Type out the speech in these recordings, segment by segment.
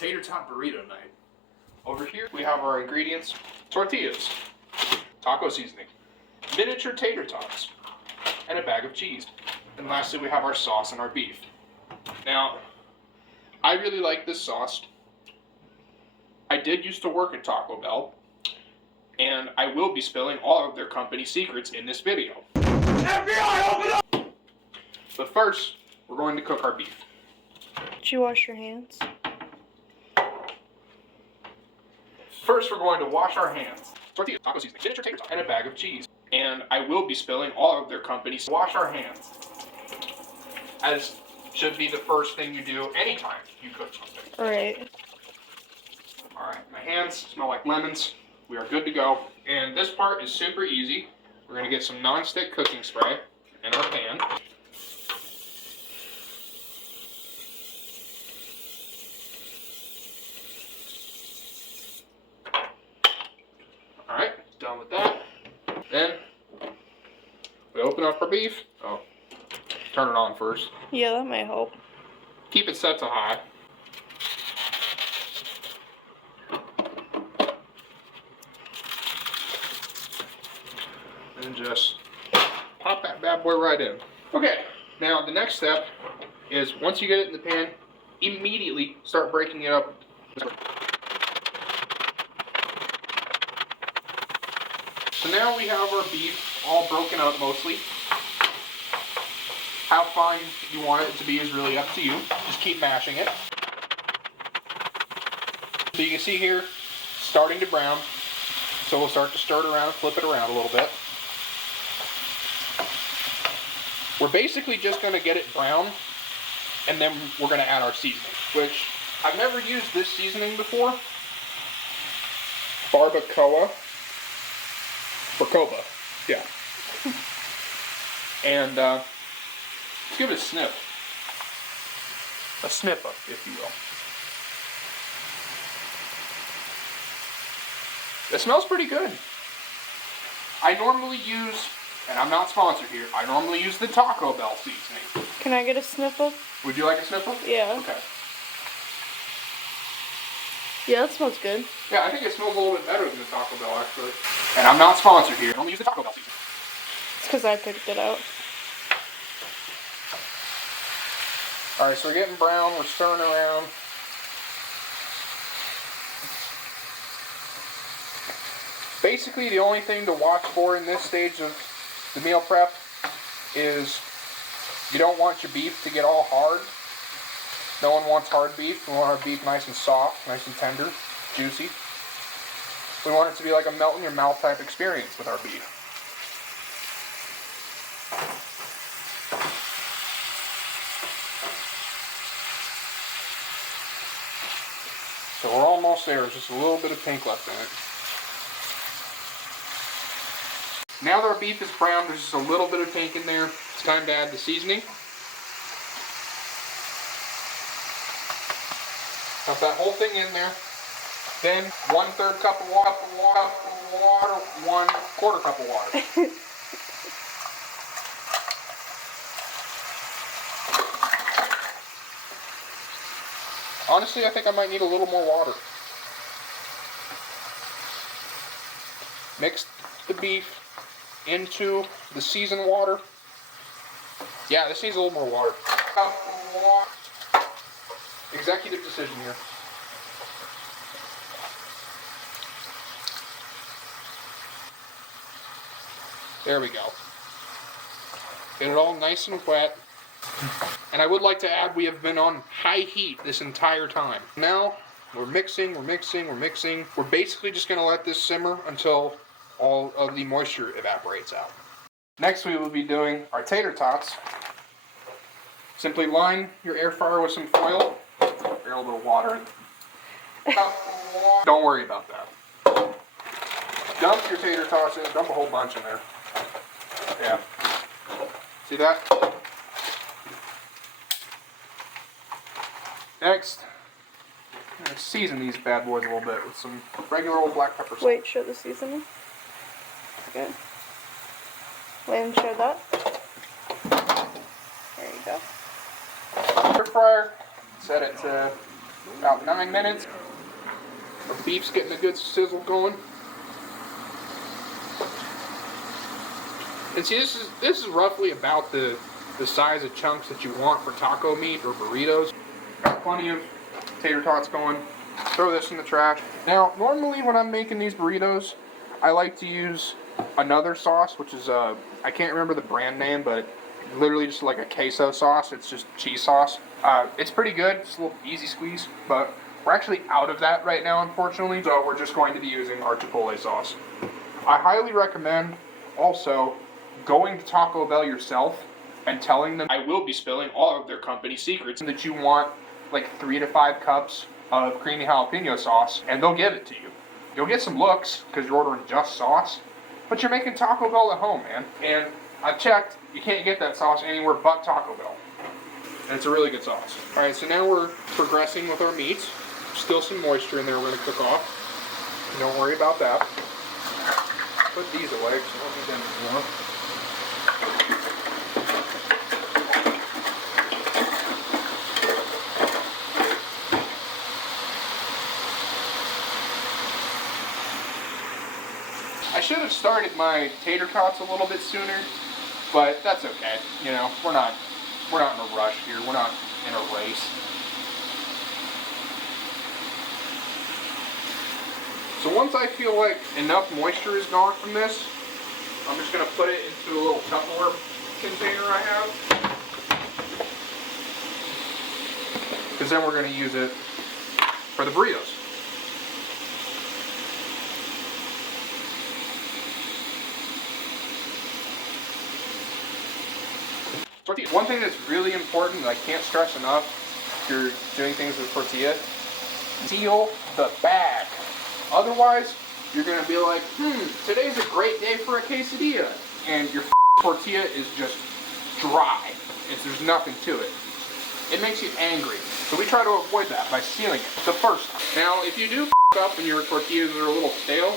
Tater Tot Burrito night. Over here we have our ingredients: tortillas, taco seasoning, miniature tater tots, and a bag of cheese. And lastly we have our sauce and our beef. Now, I really like this sauce. I did used to work at Taco Bell, and I will be spilling all of their company secrets in this video. FBI, open up! But first, we're going to cook our beef. Did you wash your hands? First, we're going to wash our hands. Tortilla, taco seasoning, miniature tater tots, and a bag of cheese. And I will be spilling all of their company. Wash our hands, as should be the first thing you do anytime you cook something. Right. All right, my hands smell like lemons. We are good to go. And this part is super easy. We're going to get some non-stick cooking spray in our pan. All right, done with that. Then we open up our beef. Oh, turn it on first. Yeah, that might help. Keep it set to high. And just pop that bad boy right in. Okay, now the next step is once you get it in the pan, immediately start breaking it up. So now we have our beef all broken up mostly. How fine you want it to be is really up to you. Just keep mashing it. So you can see here, starting to brown. So we'll start to stir it around, flip it around a little bit. We're basically just going to get it brown, and then we're going to add our seasoning, which I've never used this seasoning before. Barbacoa. Yeah. And let's give it a sniff. A sniffer, if you will. It smells pretty good. I normally use, and I'm not sponsored here, I normally use the Taco Bell seasoning. Can I get a sniffle? Would you like a sniffle? Yeah. Okay. Yeah, that smells good. Yeah, I think it smells a little bit better than the Taco Bell, actually. And I'm not sponsored here. I only use the Taco Bell seasoning. It's because I picked it out. Alright, so we're getting brown. We're stirring around. Basically, the only thing to watch for in this stage of the meal prep is you don't want your beef to get all hard. No one wants hard beef. We want our beef nice and soft, nice and tender, juicy. We want it to be like a melt in your mouth type experience with our beef. So we're almost there. There's just a little bit of pink left in it. Now that our beef is brown, there's just a little bit of pink in there. It's time to add the seasoning. Dump that whole thing in there. Then 1/3 cup of water, 1/4 cup of water. Honestly, I think I might need a little more water. Mix the beef into the seasoned water. Yeah, this needs a little more water. Executive decision here. There we go. Get it all nice and wet. And I would like to add, we have been on high heat this entire time. Now, we're mixing. We're basically just going to let this simmer until all of the moisture evaporates out. Next, we will be doing our tater tots. Simply line your air fryer with some foil. Air a little water. Don't worry about that. Dump your tater tots in. Dump a whole bunch in there. Yeah. See that? Next, I'm going to season these bad boys a little bit with some regular old black pepper salt. Wait, show the seasoning. Okay. Wait and show that. There you go. Air fryer, set it to About 9 minutes. Our beef's getting a good sizzle going. And see, this is roughly about the size of chunks that you want for taco meat or burritos. Got plenty of tater tots going. Throw this in the trash. Now, normally when I'm making these burritos, I like to use another sauce, which is I can't remember the brand name, but literally just like a queso sauce. It's just cheese sauce. It's pretty good. It's a little easy squeeze, but we're actually out of that right now, unfortunately. So we're just going to be using our chipotle sauce. I highly recommend also going to Taco Bell yourself and telling them I will be spilling all of their company secrets and that you want like 3 to 5 cups of creamy jalapeno sauce, and they'll give it to you. You'll get some looks because you're ordering just sauce, but you're making Taco Bell at home, man. And I've checked, you can't get that sauce anywhere but Taco Bell. And it's a really good sauce. All right, so now we're progressing with our meats. Still some moisture in there we're gonna cook off. Don't worry about that. Put these away because I don't need them anymore. I should have started my tater tots a little bit sooner, but that's okay. You know, we're not in a rush here. We're not in a race. So once I feel like enough moisture is gone from this, I'm just going to put it into a little Tupperware container I have. Because then we're going to use it for the burritos. One thing that's really important that I can't stress enough if you're doing things with tortilla, seal the bag. Otherwise, you're going to be like, today's a great day for a quesadilla. And your tortilla is just dry. There's nothing to it. It makes you angry. So we try to avoid that by sealing it the first time. Now, if you do up and your tortillas are a little stale,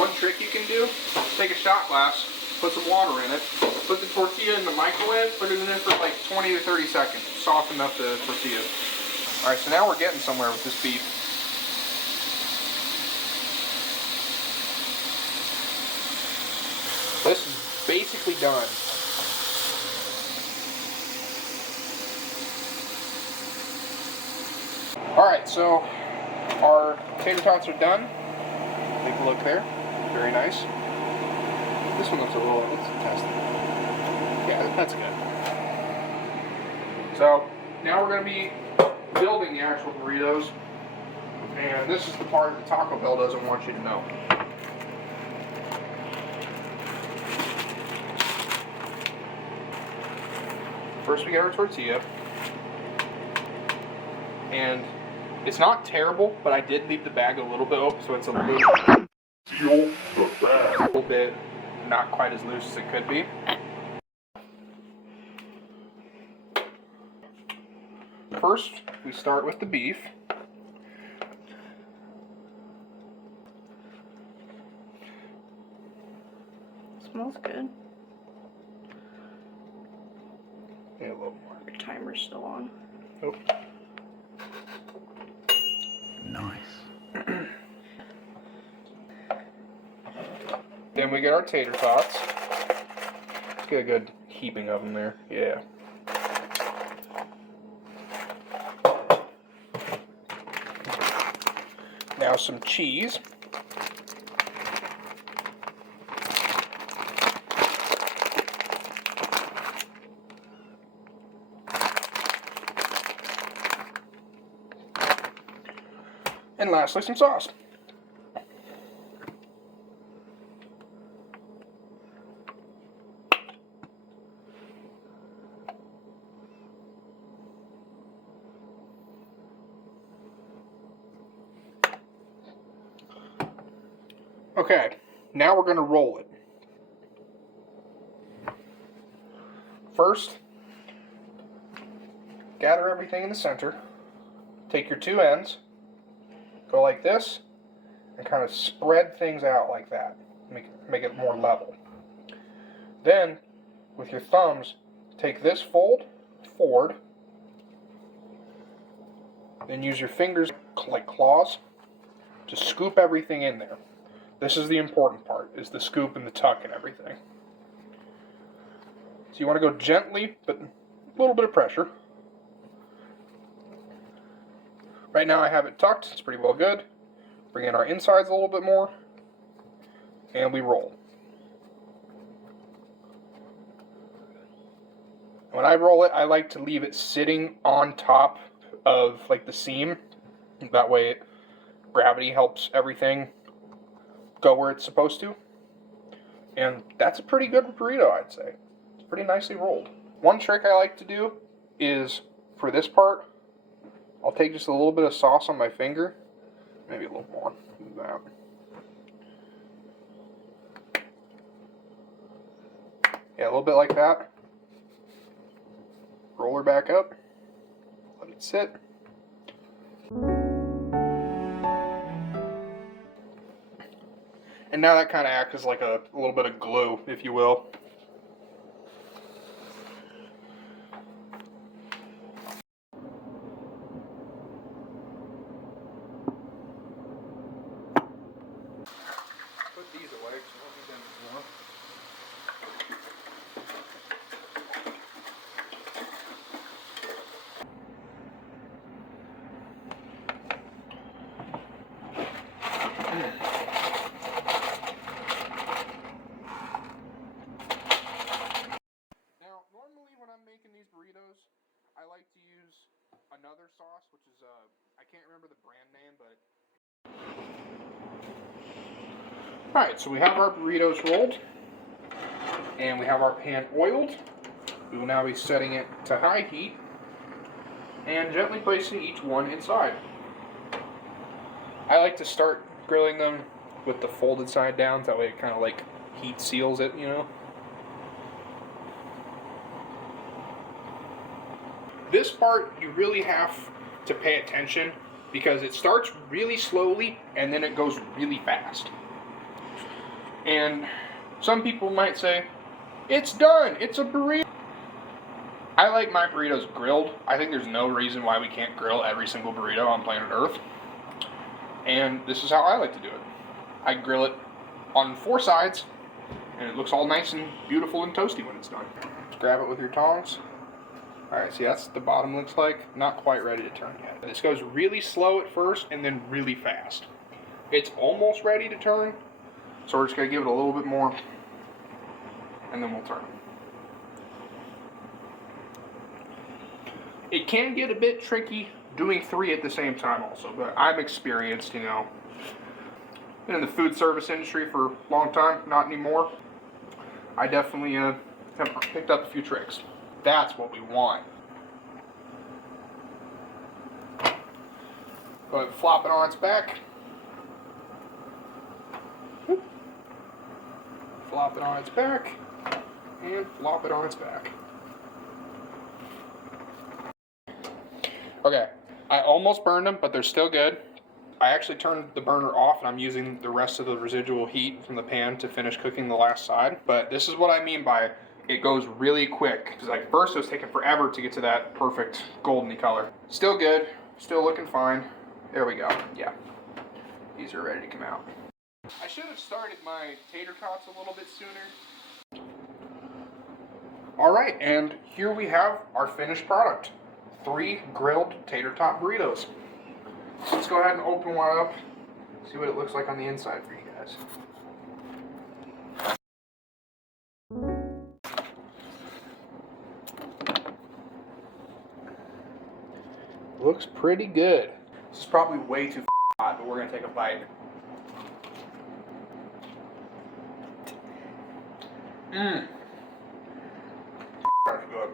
one trick you can do, take a shot glass, put some water in it, put the tortilla in the microwave, put it in there for like 20 to 30 seconds. Soften up the tortilla. Alright, so now we're getting somewhere with this beef. This is basically done. Alright, so our tater tots are done. Take a look there. Very nice. This one looks a little, let's test it. Yeah, that's good. So, now we're going to be building the actual burritos. And this is the part that Taco Bell doesn't want you to know. First we get our tortilla. And it's not terrible, but I did leave the bag a little bit open, so it's a little bit not quite as loose as it could be. First, we start with the beef. Smells good. Yeah, a little more. Your timer's still on. Oh. Nice. Then we get our tater tots. Let's get a good heaping of them there. Yeah. Now some cheese. And lastly, some sauce. Okay, now we're going to roll it. First, gather everything in the center. Take your two ends, go like this, and kind of spread things out like that. Make it more level. Then, with your thumbs, take this fold forward Then use your fingers like claws to scoop everything in there. This is the important part, is the scoop and the tuck and everything. So you want to go gently, but a little bit of pressure. Right now I have it tucked, it's pretty well good. Bring in our insides a little bit more, and we roll. When I roll it, I like to leave it sitting on top of like the seam. That way gravity helps everything go where it's supposed to. And that's a pretty good burrito, I'd say. It's pretty nicely rolled. One trick I like to do is, for this part, I'll take just a little bit of sauce on my finger. Maybe a little more than that. Yeah, a little bit like that. Roll her back up. Let it sit. And now that kind of acts as like a little bit of glue, if you will. Put these away, so we don't need them anymore. Now, normally when I'm making these burritos, I like to use another sauce, which is, I can't remember the brand name, but... Alright, so we have our burritos rolled, and we have our pan oiled. We will now be setting it to high heat, and gently placing each one inside. I like to start grilling them with the folded side down, that way it kind of like heat seals it, you know. This part you really have to pay attention because it starts really slowly and then it goes really fast. And some people might say, it's done, it's a burrito. I like my burritos grilled. I think there's no reason why we can't grill every single burrito on planet Earth. And this is how I like to do it. I grill it on 4 sides, and it looks all nice and beautiful and toasty when it's done. Just grab it with your tongs. Alright, see that's what the bottom looks like. Not quite ready to turn yet. This goes really slow at first, and then really fast. It's almost ready to turn, so we're just going to give it a little bit more, and then we'll turn. It can get a bit tricky doing 3 at the same time also, but I'm experienced, you know. Been in the food service industry for a long time, not anymore. I definitely have picked up a few tricks. That's what we want. Go ahead and flop it on its back. Flop it on its back, and flop it on its back. Okay, I almost burned them, but they're still good. I actually turned the burner off, and I'm using the rest of the residual heat from the pan to finish cooking the last side. But this is what I mean by it goes really quick. Because like first it was taking forever to get to that perfect goldeny color. Still good, still looking fine. There we go, yeah. These are ready to come out. I should have started my tater tots a little bit sooner. Alright, and here we have our finished product. 3 grilled tater tot burritos. Let's go ahead and open one up, see what it looks like on the inside for you guys. Looks pretty good. This is probably way too hot, but we're gonna take a bite. Mmm. That's good.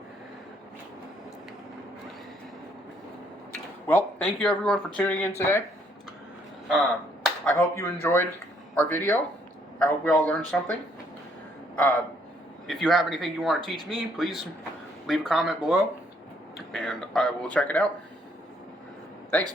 Well, thank you everyone for tuning in today. I hope you enjoyed our video. I hope we all learned something. If you have anything you want to teach me, please leave a comment below, and I will check it out. Thanks.